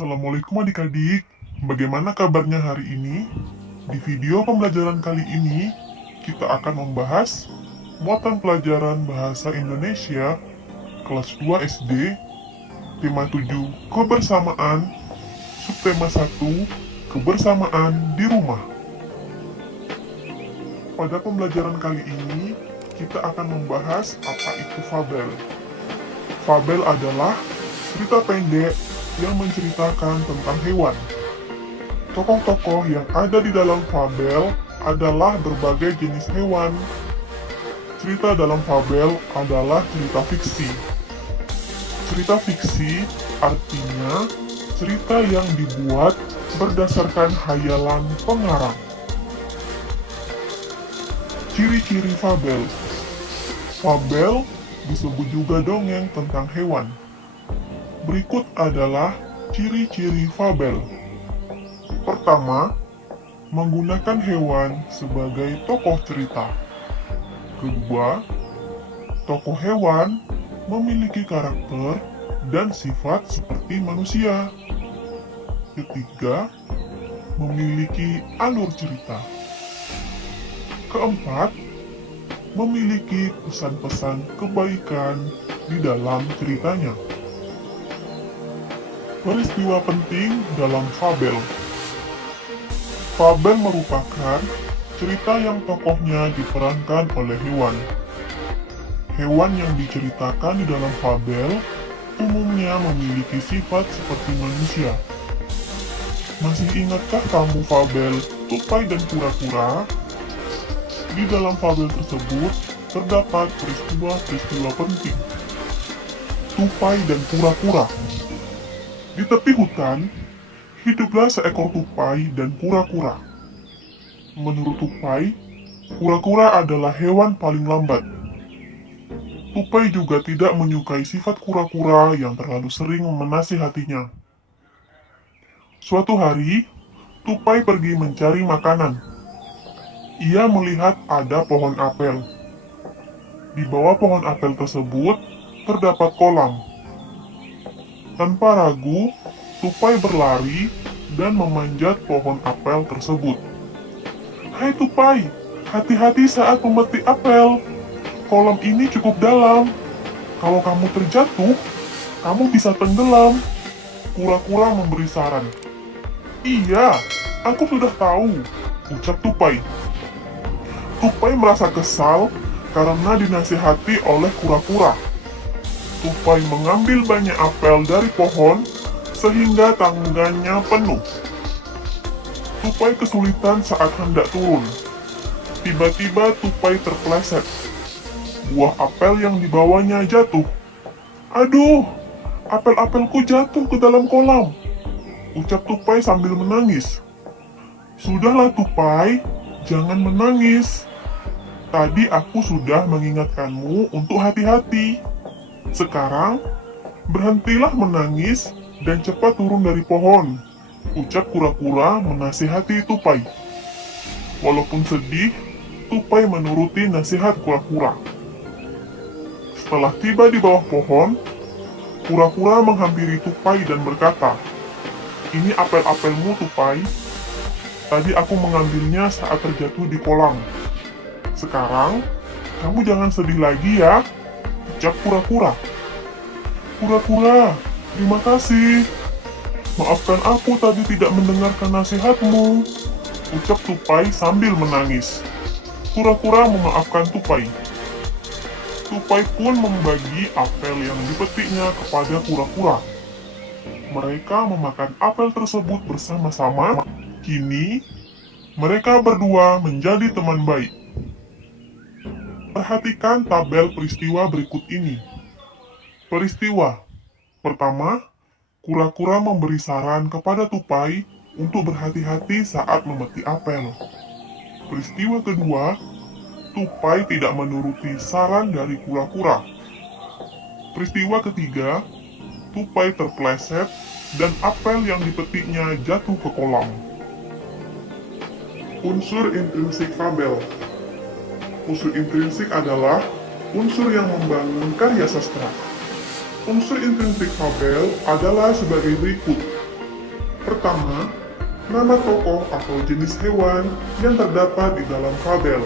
Assalamualaikum adik-adik, bagaimana kabarnya hari ini? Di video pembelajaran kali ini, kita akan membahas muatan pelajaran Bahasa Indonesia kelas 2 SD, tema 7, kebersamaan, subtema 1, kebersamaan di rumah. Pada pembelajaran kali ini, kita akan membahas apa itu fabel. Fabel adalah cerita pendek yang menceritakan tentang hewan. Tokoh-tokoh yang ada di dalam fabel adalah berbagai jenis hewan. Cerita dalam fabel adalah cerita fiksi. Cerita fiksi artinya cerita yang dibuat berdasarkan hayalan pengarang. Ciri-ciri fabel. Fabel disebut juga dongeng tentang hewan. Berikut adalah ciri-ciri fabel. Pertama, menggunakan hewan sebagai tokoh cerita. Kedua, tokoh hewan memiliki karakter dan sifat seperti manusia. Ketiga, memiliki alur cerita. Keempat, memiliki pesan-pesan kebaikan di dalam ceritanya. Peristiwa penting dalam fabel. Fabel merupakan cerita yang tokohnya diperankan oleh hewan. Hewan yang diceritakan di dalam fabel umumnya memiliki sifat seperti manusia. Masih ingatkah kamu fabel Tupai dan Kura-Kura? Di dalam fabel tersebut terdapat peristiwa-peristiwa penting. Tupai dan Kura-Kura. Di tepi hutan, hiduplah seekor tupai dan kura-kura. Menurut tupai, kura-kura adalah hewan paling lambat. Tupai juga tidak menyukai sifat kura-kura yang terlalu sering menasihatinya. Suatu hari, tupai pergi mencari makanan. Ia melihat ada pohon apel. Di bawah pohon apel tersebut, terdapat kolam. Tanpa ragu, tupai berlari dan memanjat pohon apel tersebut. Hai tupai, hati-hati saat memetik apel. Kolam ini cukup dalam. Kalau kamu terjatuh, kamu bisa tenggelam. Kura-kura memberi saran. Iya, aku sudah tahu, ucap tupai. Tupai merasa kesal karena dinasihati oleh kura-kura. Tupai mengambil banyak apel dari pohon sehingga tanggannya penuh. Tupai kesulitan saat hendak turun. Tiba-tiba Tupai terpeleset. Buah apel yang dibawanya jatuh. Aduh, apel-apelku jatuh ke dalam kolam, ucap Tupai sambil menangis. Sudahlah Tupai, jangan menangis. Tadi aku sudah mengingatkanmu untuk hati-hati. Sekarang, berhentilah menangis dan cepat turun dari pohon, ucap kura-kura menasihati Tupai. Walaupun sedih, Tupai menuruti nasihat kura-kura. Setelah tiba di bawah pohon, kura-kura menghampiri Tupai dan berkata, "Ini apel-apelmu, Tupai. Tadi aku mengambilnya saat terjatuh di kolam. Sekarang, kamu jangan sedih lagi ya," ucap kura-kura. "Kura-kura, terima kasih. Maafkan aku tadi tidak mendengarkan nasihatmu," ucap Tupai sambil menangis. Kura-kura memaafkan Tupai. Tupai pun membagi apel yang dipetiknya kepada kura-kura. Mereka memakan apel tersebut bersama-sama. Kini, mereka berdua menjadi teman baik. Perhatikan tabel peristiwa berikut ini. Peristiwa pertama, kura-kura memberi saran kepada Tupai untuk berhati-hati saat memetik apel. Peristiwa kedua, Tupai tidak menuruti saran dari kura-kura. Peristiwa ketiga, Tupai terpeleset dan apel yang dipetiknya jatuh ke kolam. Unsur intrinsik fabel. Unsur intrinsik adalah unsur yang membangun karya sastra. Unsur intrinsik fabel adalah sebagai berikut. Pertama, nama tokoh atau jenis hewan yang terdapat di dalam fabel.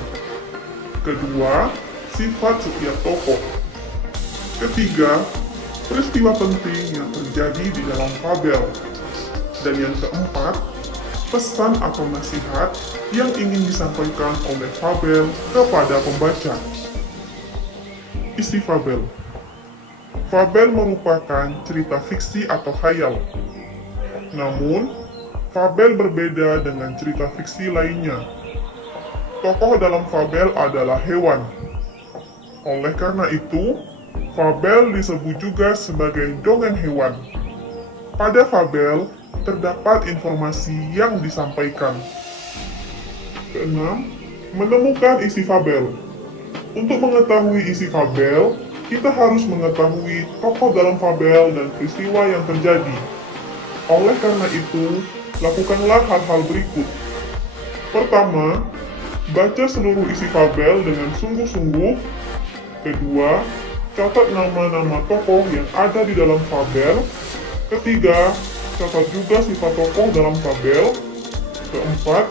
Kedua, sifat setiap tokoh. Ketiga, peristiwa penting yang terjadi di dalam fabel. Dan yang keempat, pesan atau nasihat yang ingin disampaikan oleh fabel kepada pembaca. Isi fabel. Fabel merupakan cerita fiksi atau khayal. Namun, fabel berbeda dengan cerita fiksi lainnya. Tokoh dalam fabel adalah hewan. Oleh karena itu, fabel disebut juga sebagai dongeng hewan. Pada fabel, terdapat informasi yang disampaikan. Keenam, menemukan isi fabel. Untuk mengetahui isi fabel, kita harus mengetahui tokoh dalam fabel dan peristiwa yang terjadi. Oleh karena itu, lakukanlah hal-hal berikut. Pertama, baca seluruh isi fabel dengan sungguh-sungguh. Kedua, catat nama-nama tokoh yang ada di dalam fabel. Ketiga, catat juga sifat tokoh dalam fabel. Keempat,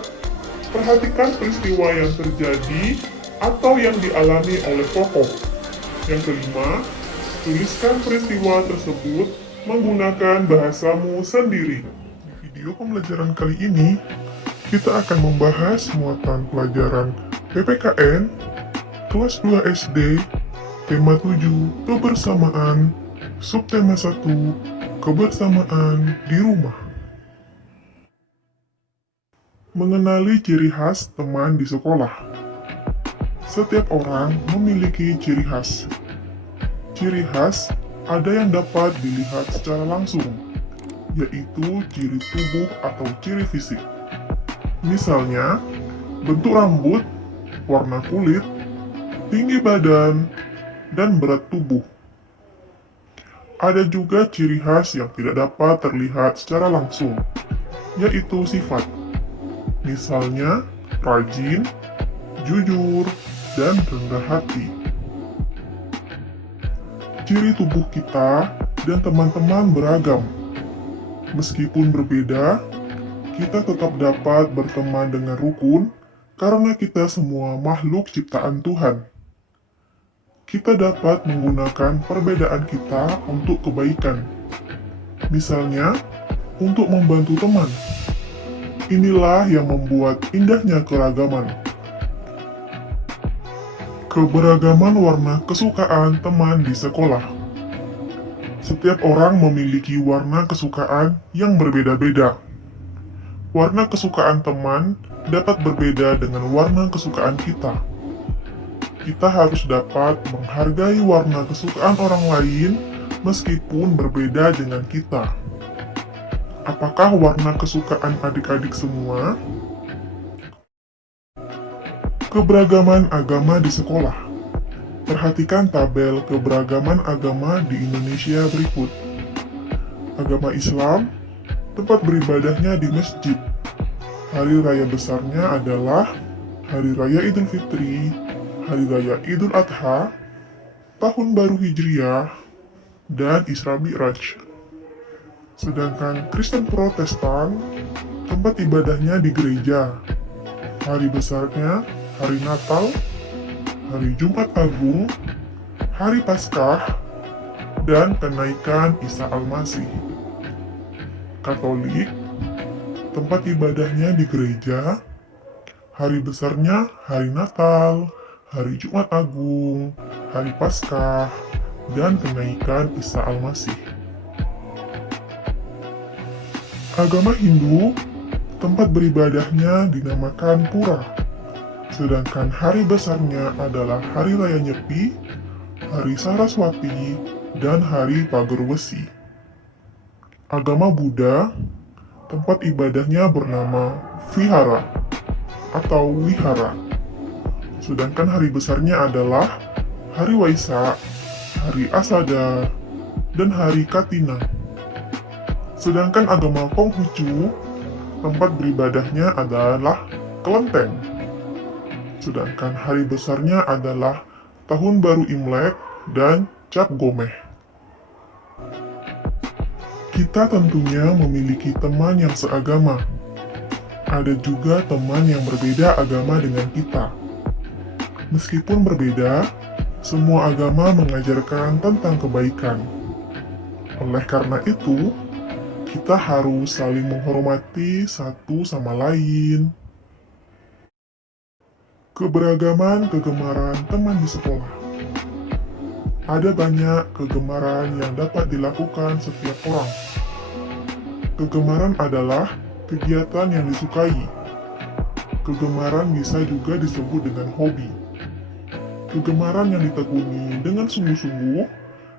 perhatikan peristiwa yang terjadi atau yang dialami oleh tokoh. Yang kelima, tuliskan peristiwa tersebut menggunakan bahasamu sendiri. Di video pembelajaran kali ini, kita akan membahas muatan pelajaran PPKN kelas 2 SD, tema 7, kebersamaan, subtema 1, kebersamaan di rumah. Mengenali ciri khas teman di sekolah. Setiap orang memiliki ciri khas. Ciri khas ada yang dapat dilihat secara langsung, yaitu ciri tubuh atau ciri fisik. Misalnya, bentuk rambut, warna kulit, tinggi badan, dan berat tubuh. Ada juga ciri khas yang tidak dapat terlihat secara langsung, yaitu sifat. Misalnya, rajin, jujur, dan rendah hati. Ciri tubuh kita dan teman-teman beragam. Meskipun berbeda, kita tetap dapat berteman dengan rukun karena kita semua makhluk ciptaan Tuhan. Kita dapat menggunakan perbedaan kita untuk kebaikan. Misalnya, untuk membantu teman. Inilah yang membuat indahnya keragaman. Keberagaman warna kesukaan teman di sekolah. Setiap orang memiliki warna kesukaan yang berbeda-beda. Warna kesukaan teman dapat berbeda dengan warna kesukaan kita. Kita harus dapat menghargai warna kesukaan orang lain meskipun berbeda dengan kita. Apakah warna kesukaan adik-adik semua? Keberagaman agama di sekolah. Perhatikan tabel keberagaman agama di Indonesia berikut. Agama Islam, tempat beribadahnya di masjid. Hari raya besarnya adalah Hari Raya Idul Fitri, Hari Raya Idul Adha, Tahun Baru Hijriah, dan Isra Mi'raj. Sedangkan Kristen Protestan, tempat ibadahnya di gereja. Hari besarnya Hari Natal, Hari Jumat Agung, Hari Paskah, dan kenaikan Isa Al-Masih. Katolik, tempat ibadahnya di gereja. Hari besarnya Hari Natal, Hari Jumat Agung, Hari Paskah, dan kenaikan Isa Al-Masih. Agama Hindu, tempat beribadahnya dinamakan Pura. Sedangkan hari besarnya adalah Hari Raya Nyepi, Hari Saraswati, dan Hari Pager Besi. Agama Buddha, tempat ibadahnya bernama Vihara atau Wihara. Sedangkan hari besarnya adalah Hari Waisak, Hari Asada, dan Hari Katina. Sedangkan agama Konghucu, tempat beribadahnya adalah Kelenteng. Sedangkan hari besarnya adalah Tahun Baru Imlek dan Cap Gomeh. Kita tentunya memiliki teman yang seagama. Ada juga teman yang berbeda agama dengan kita. Meskipun berbeda, semua agama mengajarkan tentang kebaikan. Oleh karena itu, kita harus saling menghormati satu sama lain. Keberagaman kegemaran teman di sekolah. Ada banyak kegemaran yang dapat dilakukan setiap orang. Kegemaran adalah kegiatan yang disukai. Kegemaran bisa juga disebut dengan hobi. Kegemaran yang ditekuni dengan sungguh-sungguh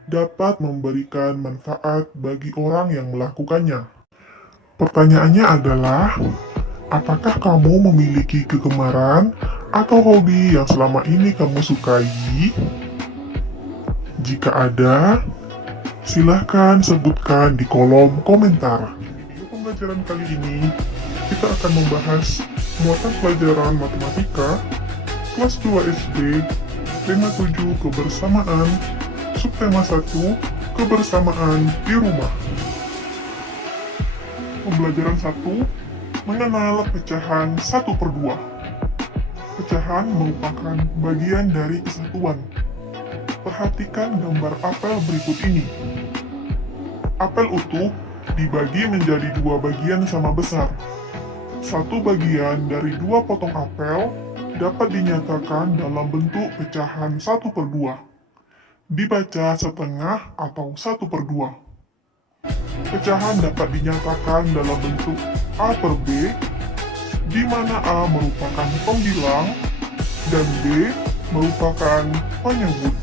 dapat memberikan manfaat bagi orang yang melakukannya. Pertanyaannya adalah, apakah kamu memiliki kegemaran atau hobi yang selama ini kamu sukai? Jika ada, silahkan sebutkan di kolom komentar. Di video pembelajaran kali ini, kita akan membahas muatan pelajaran matematika kelas 2 SD, tema 7 kebersamaan, subtema 1 kebersamaan di rumah. Pembelajaran 1, mengenal pecahan 1/2. Pecahan merupakan bagian dari kesatuan. Perhatikan gambar apel berikut ini. Apel utuh dibagi menjadi dua bagian sama besar. Satu bagian dari dua potong apel dapat dinyatakan dalam bentuk pecahan 1/2. Dibaca setengah atau 1/2. Pecahan dapat dinyatakan dalam bentuk A per B, di mana A merupakan pembilang dan B merupakan penyebut.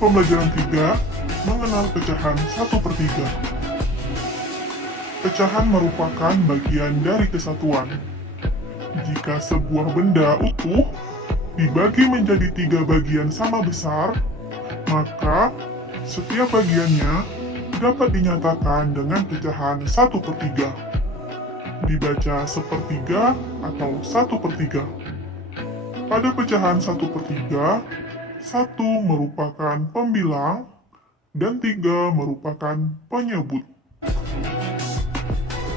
Pembelajaran 3, mengenal pecahan 1/3. Pecahan merupakan bagian dari kesatuan. Jika sebuah benda utuh dibagi menjadi 3 bagian sama besar, maka setiap bagiannya dapat dinyatakan dengan pecahan 1/3. Dibaca 1/3 atau 1/3. Pada pecahan 1/3, 1 merupakan pembilang dan 3 merupakan penyebut.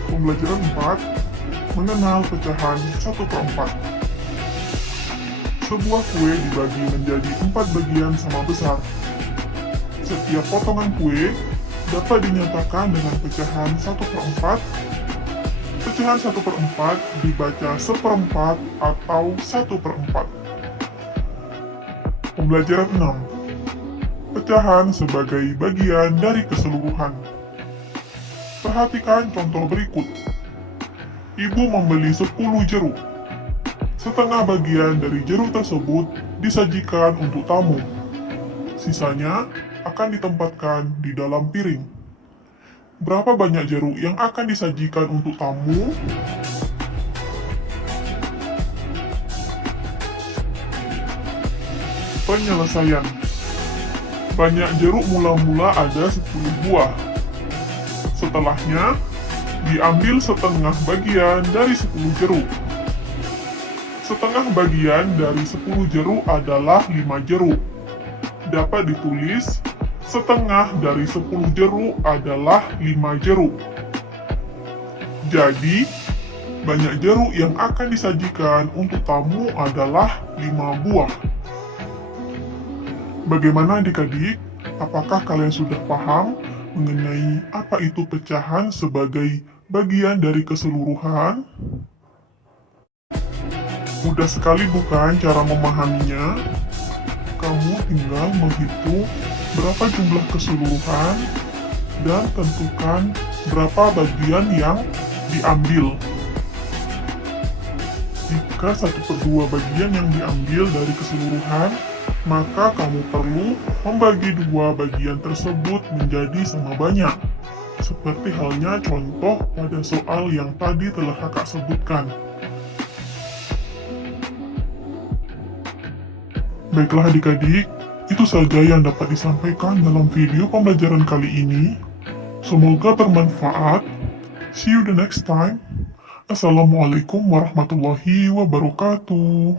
Pembelajaran 4, mengenal pecahan 1/4. Sebuah kue dibagi menjadi 4 bagian sama besar. Setiap potongan kue dapat dinyatakan dengan pecahan 1/4. Pecahan 1/4 dibaca 1/4 atau 1/4. Pembelajaran 6, pecahan sebagai bagian dari keseluruhan. Perhatikan contoh berikut. Ibu membeli 10 jeruk. Setengah bagian dari jeruk tersebut disajikan untuk tamu. Sisanya akan ditempatkan di dalam piring. Berapa banyak jeruk yang akan disajikan untuk tamu? Penyelesaian. Banyak jeruk mula-mula ada 10 buah. Setelahnya, diambil setengah bagian dari 10 jeruk. Setengah bagian dari 10 jeruk adalah 5 jeruk. Dapat ditulis, setengah dari 10 jeruk adalah 5 jeruk. Jadi, banyak jeruk yang akan disajikan untuk tamu adalah 5 buah. Bagaimana adik-adik? Apakah kalian sudah paham mengenai apa itu pecahan sebagai bagian dari keseluruhan? Mudah sekali bukan cara memahaminya? Kamu tinggal menghitung berapa jumlah keseluruhan dan tentukan berapa bagian yang diambil. Jika 1/2 bagian yang diambil dari keseluruhan, maka kamu perlu membagi 2 bagian tersebut menjadi sama banyak. Seperti halnya contoh pada soal yang tadi telah kakak sebutkan. Baiklah adik-adik, itu saja yang dapat disampaikan dalam video pembelajaran kali ini. Semoga bermanfaat. See you the next time. Assalamualaikum warahmatullahi wabarakatuh.